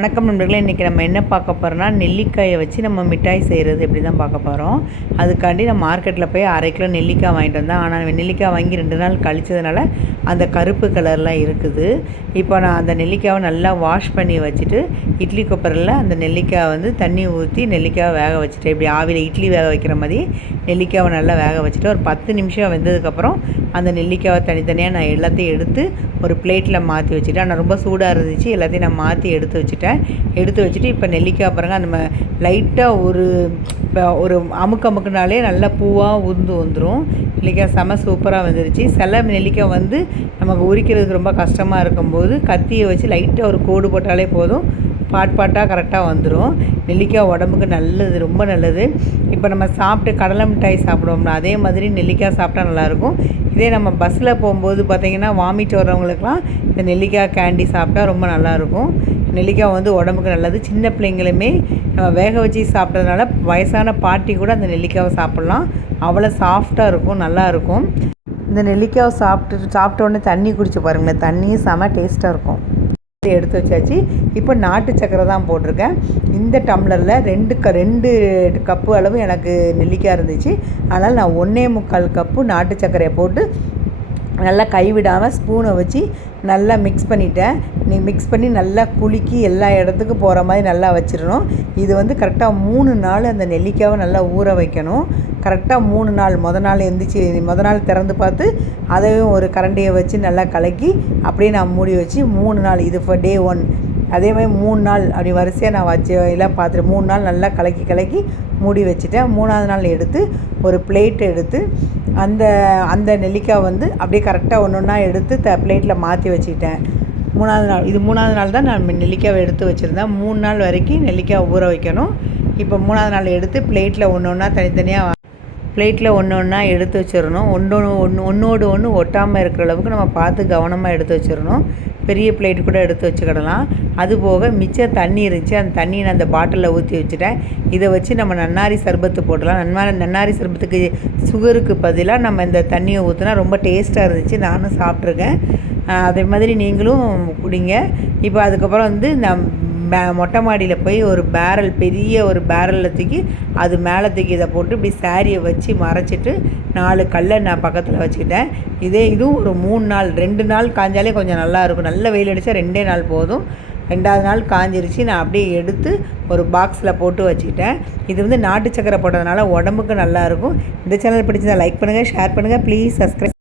வணக்கம் நண்பர்களே இன்றைக்கி நம்ம என்ன பார்க்க போகிறோம்னா நெல்லிக்காயை வச்சு நம்ம மிட்டாய் செய்கிறது எப்படி தான் பார்க்க போகிறோம் அதுக்காண்டி நான் மார்க்கெட்டில் போய் அரை கிலோ நெல்லிக்காய் வாங்கிட்டு வந்தேன். ஆனால் நெல்லிக்காய் வாங்கி ரெண்டு நாள் கழிச்சதுனால அந்த கருப்பு கலர்லாம் இருக்குது. இப்போ நான் அந்த நெல்லிக்காவை நல்லா வாஷ் பண்ணி வச்சுட்டு இட்லி குப்பரில் அந்த நெல்லிக்காய் வந்து தண்ணி ஊற்றி நெல்லிக்காவை வேக வச்சுட்டு இப்படி ஆவியில் இட்லி வேக வைக்கிற மாதிரி நெல்லிக்காவை நல்லா வேக வச்சுட்டு ஒரு பத்து நிமிஷம் வெந்ததுக்கப்புறம் அந்த நெல்லிக்காயை தனித்தனியாக நான் எல்லாத்தையும் எடுத்து ஒரு பிளேட்டில் மாற்றி வச்சுட்டேன். ஆனால் ரொம்ப சூடாக இருந்துச்சு. எல்லாத்தையும் நான் மாற்றி எடுத்து வச்சுட்டேன். எடுத்து வச்சுட்டு இப்போ நெல்லிக்காய் பாருங்க நம்ம லைட்டாக ஒரு இப்போ ஒரு அமுக்கு அமுக்குனாலே நல்லா பூவாக உந்து வந்துடும் நெல்லிக்காய் செம சூப்பராக வந்துருச்சு. சில நெல்லிக்காய் வந்து நமக்கு உரிக்கிறதுக்கு ரொம்ப கஷ்டமாக இருக்கும்போது கத்தியை வச்சு லைட்டாக ஒரு கோடு போட்டாலே போதும். பாட் பாட்டாக கரெக்டாக வந்துடும் நெல்லிக்காய் உடம்புக்கு நல்லது ரொம்ப நல்லது. இப்போ நம்ம சாப்பிட்டு கடலை மிட்டாய் சாப்பிடுவோம்னா அதே மாதிரி நெல்லிக்காய் சாப்பிட்டா நல்லாயிருக்கும். இதே நம்ம பஸ்ஸில் போகும்போது பார்த்திங்கன்னா வாமிட் வர்றவங்களுக்குலாம் இந்த நெல்லிக்காய் கேண்டி சாப்பிட்டா ரொம்ப நல்லாயிருக்கும். நெல்லிக்காய் வந்து உடம்புக்கு நல்லது. சின்ன பிள்ளைங்களுமே நம்ம வேக வச்சு சாப்பிட்றதுனால வயசான பாட்டி கூட அந்த நெல்லிக்காவை சாப்பிட்லாம். அவ்வளோ சாஃப்டாக இருக்கும் நல்லாயிருக்கும். இந்த நெல்லிக்காவை சாப்பிட்டு சாப்பிட்ட உடனே தண்ணி குடிச்சு பாருங்களேன். தண்ணியும் செம டேஸ்ட்டாக இருக்கும். எடுத்து வச்சாச்சு. இப்போ நாட்டு சக்கரை தான் போட்டிருக்கேன். இந்த டம்ளரில் ரெண்டு க ரெண்டு கப்பு அளவு எனக்கு நெல்லிக்காய் இருந்துச்சு. அதனால் நான் ஒன்றே முக்கால் கப்பு நாட்டு சர்க்கரையை போட்டு நல்லா கைவிடாமல் ஸ்பூனை வச்சு நல்லா மிக்ஸ் பண்ணிட்டேன். நீ மிக்ஸ் பண்ணி நல்லா குலுக்கி எல்லா இடத்துக்கும் போகிற மாதிரி நல்லா வச்சிடணும். இது வந்து கரெக்டாக மூணு நாள் அந்த நெல்லிக்காவை நல்லா ஊற வைக்கணும். கரெக்டாக மூணு நாள் முத நாள் எந்திரிச்சு முத நாள் திறந்து பார்த்து அதையும் ஒரு கரண்டியை வச்சு நல்லா கலக்கி அப்படியே நான் மூடி வச்சு மூணு நாள் இது ஃபர் டே ஒன் அதே மாதிரி மூணு நாள் அப்படி வரிசையாக நான் வச்சு எல்லாம் பார்த்துட்டு மூணு நாள் நல்லா கலக்கி கலக்கி மூடி வச்சுட்டேன். மூணாவது நாள் எடுத்து ஒரு பிளேட் எடுத்து அந்த அந்த நெல்லிக்காய் வந்து அப்படியே கரெக்டாக ஒன்று ஒன்றா எடுத்து த பிளேட்டில் மாற்றி வச்சுக்கிட்டேன். மூணாவது நாள் இது மூணாவது நாள் தான் நான் நெல்லிக்காவை எடுத்து வச்சுருந்தேன். மூணு நாள் வரைக்கும் நெல்லிக்காய் ஊற வைக்கணும். இப்போ மூணாவது நாள் எடுத்து பிளேட்டில் ஒன்று ஒன்றா தனித்தனியாக பிளேட்டில் ஒன்று ஒன்றா எடுத்து வச்சிடணும். ஒன்று ஒன்று ஒன்றோடு ஒன்று ஒட்டாமல் இருக்கிற அளவுக்கு நம்ம பார்த்து கவனமாக எடுத்து வச்சிடணும். பெரிய பிளேட் கூட எடுத்து வச்சுக்கிடலாம். அது போக மிச்சம் தண்ணி இருந்துச்சு. அந்த தண்ணியை நான் அந்த பாட்டிலில் ஊற்றி வச்சுட்டேன். இதை வச்சு நம்ம நன்னாரி சர்பத்து போடலாம் நன்னாரி நன்னாரி சர்பத்துக்கு சுகருக்கு பதிலாக நம்ம இந்த தண்ணியை ஊற்றினா ரொம்ப டேஸ்ட்டாக இருந்துச்சு. நானும் சாப்பிட்ருக்கேன் அதே மாதிரி நீங்களும் குடிங்க. இப்போ அதுக்கப்புறம் வந்து நம் மே மொட்டை மாடியில் போய் ஒரு பேரல் பெரிய ஒரு பேரலில் தூக்கி அது மேலே தூக்கி இதை போட்டு இப்படி சாரியை வச்சு மறைச்சிட்டு நாலு கல்லை நான் பக்கத்தில் வச்சுக்கிட்டேன். இதே இதுவும் ஒரு மூணு நாள் ரெண்டு நாள் காஞ்சாலே கொஞ்சம் நல்லாயிருக்கும் நல்ல வெயில் அடித்தா ரெண்டே நாள் போதும். ரெண்டாவது நாள் காஞ்சிருச்சு நான் அப்படியே எடுத்து ஒரு பாக்ஸில் போட்டு வச்சுக்கிட்டேன். இது வந்து நாட்டு சக்கரை போட்டதுனால உடம்புக்கு நல்லாயிருக்கும் இந்த சேனல் பிடிச்சதா லைக் பண்ணுங்கள் ஷேர் பண்ணுங்கள் ப்ளீஸ் சப்ஸ்கிரைப்